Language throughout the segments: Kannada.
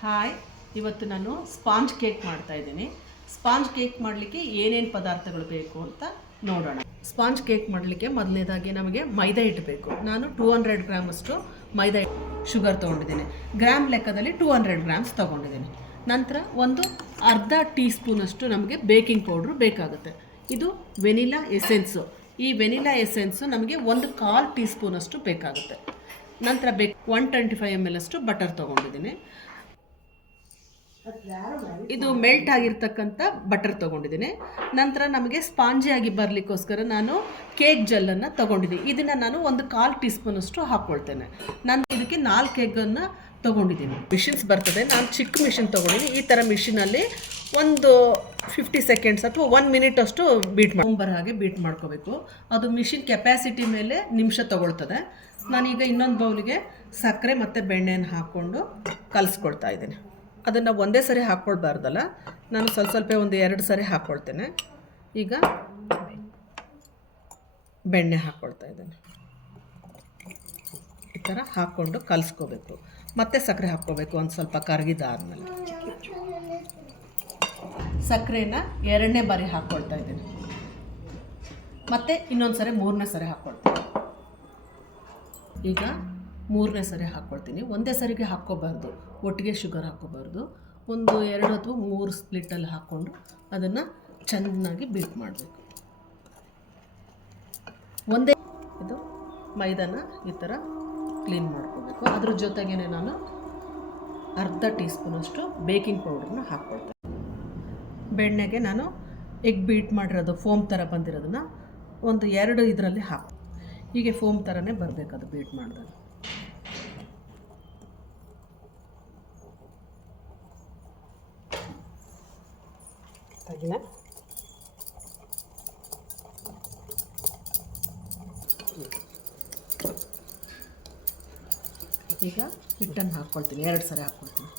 ಹಾಯ್, ಇವತ್ತು ನಾನು ಸ್ಪಾಂಜ್ ಕೇಕ್ ಮಾಡ್ತಾ ಇದ್ದೀನಿ. ಸ್ಪಾಂಜ್ ಕೇಕ್ ಮಾಡಲಿಕ್ಕೆ ಏನೇನು ಪದಾರ್ಥಗಳು ಬೇಕು ಅಂತ ನೋಡೋಣ. ಸ್ಪಾಂಜ್ ಕೇಕ್ ಮಾಡಲಿಕ್ಕೆ ಮೊದಲನೇದಾಗಿ ನಮಗೆ ಮೈದಾ ಹಿಟ್ಟು ಬೇಕು. ನಾನು 200 ಗ್ರಾಮಷ್ಟು ಮೈದಾ ಶುಗರ್ ತೊಗೊಂಡಿದ್ದೀನಿ. ಗ್ರಾಮ್ ಲೆಕ್ಕದಲ್ಲಿ 200 ಗ್ರಾಮ್ಸ್ ತೊಗೊಂಡಿದ್ದೀನಿ. ನಂತರ ಒಂದು ಅರ್ಧ ಟೀ ಸ್ಪೂನಷ್ಟು ನಮಗೆ ಬೇಕಿಂಗ್ ಪೌಡ್ರು ಬೇಕಾಗುತ್ತೆ. ಇದು ವೆನಿಲಾ ಎಸೆನ್ಸು. ಈ ವೆನಿಲಾ ಎಸೆನ್ಸು ನಮಗೆ 1/4 ಟೀ ಸ್ಪೂನಷ್ಟು ಬೇಕಾಗುತ್ತೆ. ನಂತರ 125 ml ಅಷ್ಟು ಬಟರ್ ತೊಗೊಂಡಿದ್ದೀನಿ. ಇದು ಮೆಲ್ಟ್ ಆಗಿರ್ತಕ್ಕಂಥ ಬಟರ್ ತೊಗೊಂಡಿದ್ದೀನಿ. ನಂತರ ನಮಗೆ ಸ್ಪಾಂಜಿಯಾಗಿ ಬರಲಿಕ್ಕೋಸ್ಕರ ನಾನು ಕೇಕ್ ಜೆಲ್ಲನ್ನು ತೊಗೊಂಡಿದ್ದೀನಿ. ಇದನ್ನು ನಾನು 1/4 ಟೀ ಸ್ಪೂನಷ್ಟು ಹಾಕ್ಕೊಳ್ತೇನೆ. ನಾನು ಇದಕ್ಕೆ 4 ಎಗ್ಗನ್ನು ತೊಗೊಂಡಿದ್ದೀನಿ. ಮಿಷಿನ್ಸ್ ಬರ್ತದೆ, ನಾನು ಚಿಕ್ಕ ಮಿಷಿನ್ ತೊಗೊಂಡಿದ್ದೀನಿ. ಈ ಥರ ಮಿಷಿನಲ್ಲಿ ಒಂದು 50 ಸೆಕೆಂಡ್ಸ್ ಅಥವಾ 1 ಮಿನಿಟ್ ಅಷ್ಟು ಬರೋ ಹಾಗೆ ಬೀಟ್ ಮಾಡ್ಕೋಬೇಕು. ಅದು ಮಿಷಿನ್ ಕೆಪ್ಯಾಸಿಟಿ ಮೇಲೆ ನಿಮಿಷ ತೊಗೊಳ್ತದೆ. ನಾನೀಗ ಇನ್ನೊಂದು ಬೌಲಿಗೆ ಸಕ್ಕರೆ ಮತ್ತು ಬೆಣ್ಣೆಯನ್ನು ಹಾಕ್ಕೊಂಡು ಕಲಿಸ್ಕೊಳ್ತಾ ಇದ್ದೀನಿ. ಅದನ್ನು ಒಂದೇ ಸರಿ ಹಾಕ್ಕೊಳ್ಬಾರ್ದಲ್ಲ, ನಾನು ಸ್ವಲ್ಪ ಒಂದು 2 ಸರಿ ಹಾಕ್ಕೊಳ್ತೇನೆ. ಈಗ ಬೆಣ್ಣೆ ಹಾಕ್ಕೊಳ್ತಾ ಇದ್ದೇನೆ. ಈ ಥರ ಹಾಕ್ಕೊಂಡು ಕಲಿಸ್ಕೋಬೇಕು. ಮತ್ತೆ ಸಕ್ಕರೆ ಹಾಕ್ಕೋಬೇಕು ಒಂದು ಸ್ವಲ್ಪ ಕರಗಿದಾದ್ಮೇಲೆ. ಸಕ್ಕರೆನ 2ನೇ ಬಾರಿ ಹಾಕ್ಕೊಳ್ತಾ ಇದ್ದೀನಿ. ಮತ್ತು ಇನ್ನೊಂದು ಸರಿ 3ನೇ ಸರಿ ಹಾಕ್ಕೊಳ್ತೀನಿ. ಈಗ 3ನೇ ಸರಿ ಹಾಕ್ಕೊಳ್ತೀನಿ. ಒಂದೇ ಸರಿಗೆ ಹಾಕ್ಕೋಬಾರ್ದು, ಒಟ್ಟಿಗೆ ಶುಗರ್ ಹಾಕ್ಕೋಬಾರ್ದು. ಒಂದು 2 ಅಥವಾ 3 ಸ್ಪ್ಲಿಟ್ಟಲ್ಲಿ ಹಾಕ್ಕೊಂಡು ಅದನ್ನು ಚೆನ್ನಾಗಿ ಬೀಟ್ ಮಾಡಬೇಕು. ಒಂದೇ ಇದು ಮೈದಾನ ಈ ಥರ ಕ್ಲೀನ್ ಮಾಡ್ಕೋಬೇಕು. ಅದ್ರ ಜೊತೆಗೇ ನಾನು ಅರ್ಧ ಟೀ ಸ್ಪೂನಷ್ಟು ಬೇಕಿಂಗ್ ಪೌಡ್ರನ್ನ ಹಾಕ್ಕೊಳ್ತೇನೆ. ಬೆಣ್ಣೆಗೆ ನಾನು ಎಗ್ ಬೀಟ್ ಮಾಡಿರೋದು ಫೋಮ್ ಥರ ಬಂದಿರೋದನ್ನು ಒಂದು 2 ಇದರಲ್ಲಿ ಹಾಕಿ, ಹೀಗೆ ಫೋಮ್ ಥರನೇ ಬರಬೇಕು ಅದು ಬೀಟ್ ಮಾಡಿದಾಗ. ಈಗ ಹಿಟ್ಟನ್ನು ಹಾಕ್ಕೊಳ್ತೀನಿ. 2 ಸರಿ ಹಾಕ್ಕೊಳ್ತೀನಿ.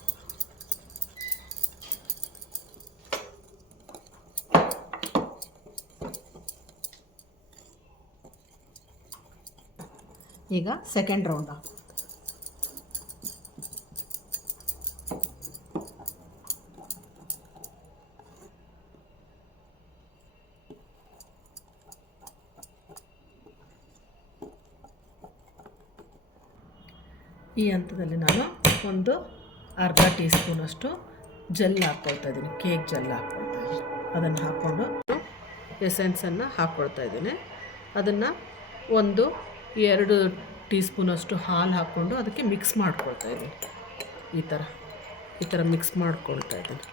ಈಗ ಸೆಕೆಂಡ್ ರೌಂಡ್ ಹಾಕಿ. ಈ ಹಂತದಲ್ಲಿ ನಾನು ಒಂದು ಅರ್ಧ ಟೀ ಸ್ಪೂನಷ್ಟು ಜೆಲ್ ಹಾಕ್ಕೊಳ್ತಾ ಇದ್ದೀನಿ. ಕೇಕ್ ಜೆಲ್ ಹಾಕ್ಕೊಳ್ತಾ ಇದ್ದೀನಿ. ಅದನ್ನು ಹಾಕ್ಕೊಂಡು ಎಸೆನ್ಸನ್ನು ಹಾಕ್ಕೊಳ್ತಾ ಇದ್ದೀನಿ. ಅದನ್ನು 1-2 ಟೀ ಸ್ಪೂನಷ್ಟು ಹಾಲು ಹಾಕ್ಕೊಂಡು ಅದಕ್ಕೆ ಮಿಕ್ಸ್ ಮಾಡ್ಕೊಳ್ತಾ ಇದ್ದೀನಿ. ಈ ಥರ ಮಿಕ್ಸ್ ಮಾಡ್ಕೊಳ್ತಾ ಇದ್ದೀನಿ.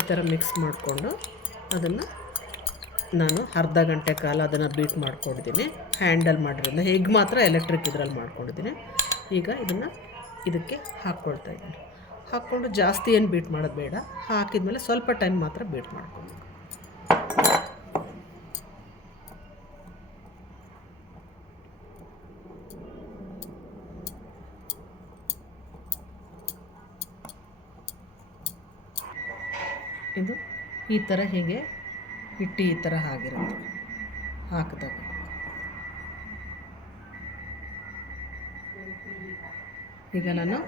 ಈ ಥರ ಮಿಕ್ಸ್ ಮಾಡಿಕೊಂಡು ಅದನ್ನು ನಾನು ಅರ್ಧ ಗಂಟೆ ಕಾಲ ಅದನ್ನು ಬೀಟ್ ಮಾಡ್ಕೊಂಡಿದ್ದೀನಿ. ಹ್ಯಾಂಡಲ್ ಮಾಡಿರೋದನ್ನ ಹೇಗೆ ಮಾತ್ರ ಎಲೆಕ್ಟ್ರಿಕ್ ಇದರಲ್ಲಿ ಮಾಡ್ಕೊಂಡಿದ್ದೀನಿ. ಈಗ ಇದನ್ನು ಇದಕ್ಕೆ ಹಾಕ್ಕೊಳ್ತಾ ಇದ್ದೀನಿ. ಹಾಕ್ಕೊಂಡು ಜಾಸ್ತಿ ಏನು ಬೀಟ್ ಮಾಡೋದು ಬೇಡ. ಹಾಕಿದ್ಮೇಲೆ ಸ್ವಲ್ಪ ಟೈಮ್ ಮಾತ್ರ ಬೀಟ್ ಮಾಡ್ಕೊಬೇಕು. ಇದು ಈ ಥರ ಹೀಗೆ ಹಿಟ್ಟು ಈ ಥರ ಆಗಿರುತ್ತೆ ಹಾಕಿದಾಗ. ಈಗ ನಾನು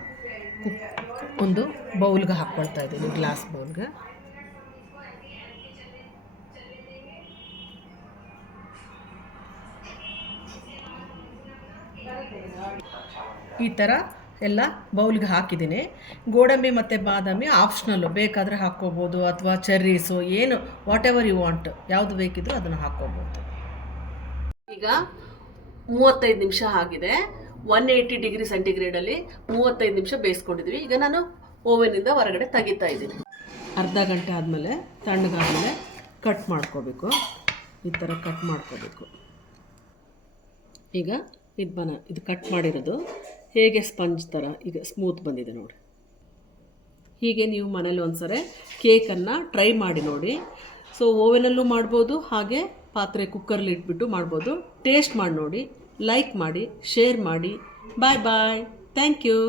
ಒಂದು ಬೌಲ್ಗೆ ಹಾಕ್ಕೊಳ್ತಾ ಇದ್ದೀನಿ, ಗ್ಲಾಸ್ ಬೌಲ್ಗೆ. ಈ ಥರ ಎಲ್ಲ ಬೌಲ್ಗೆ ಹಾಕಿದ್ದೀನಿ. ಗೋಡಂಬಿ ಮತ್ತು ಬಾದಾಮಿ ಆಪ್ಷನಲ್ಲು, ಬೇಕಾದರೆ ಹಾಕ್ಕೋಬೋದು, ಅಥವಾ ಚೆರ್ರೀಸು, ಏನು ವಾಟ್ ಎವರ್ ಯು ವಾಂಟ್, ಯಾವುದು ಬೇಕಿದ್ರೂ ಅದನ್ನು ಹಾಕ್ಕೋಬೋದು. ಈಗ 35 ನಿಮಿಷ ಆಗಿದೆ. 180 ಡಿಗ್ರಿ ಸೆಂಟಿಗ್ರೇಡಲ್ಲಿ 35 ನಿಮಿಷ ಬೇಯಿಸ್ಕೊಂಡಿದ್ವಿ. ಈಗ ನಾನು ಓವೆನಿಂದ ಹೊರಗಡೆ ತೆಗಿತಾ ಇದ್ದೀನಿ. ಅರ್ಧ ಗಂಟೆ ಆದಮೇಲೆ ತಣ್ಣಗಾದಮೇಲೆ ಕಟ್ ಮಾಡ್ಕೋಬೇಕು. ಈ ಥರ ಕಟ್ ಮಾಡ್ಕೋಬೇಕು. ಈಗ ಇದು ಕಟ್ ಮಾಡಿರೋದು ಹೇಗೆ ಸ್ಪಂಜ್ ಥರ ಈಗ ಸ್ಮೂತ್ ಬಂದಿದೆ ನೋಡಿ. ಹೀಗೆ ನೀವು ಮನೇಲಿ ಒಂದ್ಸರಿ ಕೇಕನ್ನು ಟ್ರೈ ಮಾಡಿ ನೋಡಿ. ಸೊ ಓವೆನಲ್ಲೂ ಮಾಡ್ಬೋದು, ಹಾಗೆ ಪಾತ್ರೆ ಕುಕ್ಕರ್ಲಿ ಇಟ್ಬಿಟ್ಟು ಮಾಡ್ಬೋದು. ಟೇಸ್ಟ್ ಮಾಡಿ ನೋಡಿ, ಲೈಕ್ ಮಾಡಿ, ಶೇರ್ ಮಾಡಿ. Bye bye. Thank you.